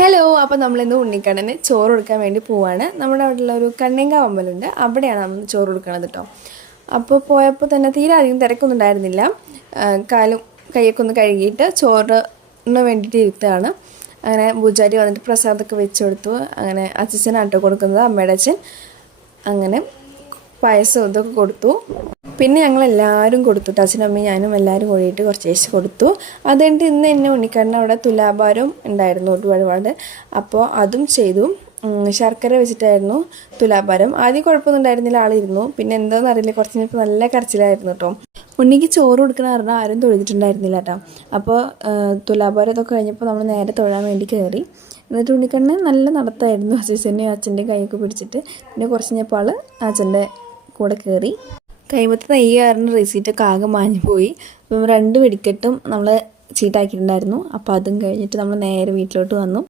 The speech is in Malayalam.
ഹലോ, അപ്പോൾ നമ്മളിന്ന് ഉണ്ണിക്കണ്ണന് ചോറ് കൊടുക്കാൻ വേണ്ടി പോവാണ്. നമ്മുടെ അവിടെയുള്ള ഒരു കണ്ണേങ്കാവ് അമ്പലമുണ്ട്, അവിടെയാണ് നമ്മൾ ചോറ് കൊടുക്കണത് കേട്ടോ. അപ്പോൾ പോയപ്പോൾ തന്നെ തീരെ അധികം തിരക്കൊന്നും ഉണ്ടായിരുന്നില്ല. കാലും കൈയൊക്കെ ഒന്ന് കഴുകിയിട്ട് ചോറിന് വേണ്ടിയിട്ട് ഇരുത്താണ്. അങ്ങനെ പൂജാരി വന്നിട്ട് പ്രസാദമൊക്കെ വെച്ച് കൊടുത്തു. അങ്ങനെ അച്ഛനാട്ടോ കൊടുക്കുന്നത്, അമ്മയുടെ അച്ഛൻ. അങ്ങനെ പായസം ഇതൊക്കെ കൊടുത്തു. പിന്നെ ഞങ്ങളെല്ലാവരും കൊടുത്തു, അച്ഛനും അമ്മയും ഞാനും എല്ലാവരും കൂടിയിട്ട് കുറച്ച് കൊടുത്തു. അത് കഴിഞ്ഞിട്ട് ഇന്ന് എന്നെ ഉണ്ണിക്കണ്ണൻ അവിടെ തുലാഭാരം ഉണ്ടായിരുന്നു ഒരുപാട്. അപ്പോൾ അതും ചെയ്തു. ശർക്കര വെച്ചിട്ടായിരുന്നു തുലാഭാരം. ആദ്യം കുഴപ്പമൊന്നും ഉണ്ടായിരുന്നില്ല, ആളിരുന്നു. പിന്നെ എന്താണെന്ന് അറിയില്ല, കുറച്ച് കഴിഞ്ഞപ്പോൾ നല്ല കരച്ചിലായിരുന്നു കേട്ടോ. ഉണ്ണിക്ക് ചോറ് കൊടുക്കണ കാരണം ആരും തൊഴുതിട്ടുണ്ടായിരുന്നില്ല കേട്ടോ. അപ്പോൾ തുലാഭാരം ഇതൊക്കെ കഴിഞ്ഞപ്പോൾ നമ്മൾ നേരെ തൊഴാൻ വേണ്ടി കയറി. എന്നിട്ട് ഉണ്ണിക്കണ്ണൻ നല്ല നടത്തായിരുന്നു, അച്ഛൻ്റെയും അച്ഛൻ്റെയും കൈയൊക്കെ പിടിച്ചിട്ട്. പിന്നെ കുറച്ച് കഴിഞ്ഞപ്പോൾ ആൾ അച്ഛൻ്റെ കൂടെ കയറി. കൈമത്ത് നെയ്യ് കാരണം റെസീറ്റൊക്കെ ആകെ മാഞ്ഞു പോയി. അപ്പം 2 വെടിക്കെട്ടും നമ്മൾ ചീട്ടാക്കിയിട്ടുണ്ടായിരുന്നു. അപ്പോൾ അതും കഴിഞ്ഞിട്ട് നമ്മൾ നേരെ വീട്ടിലോട്ട് വന്നു.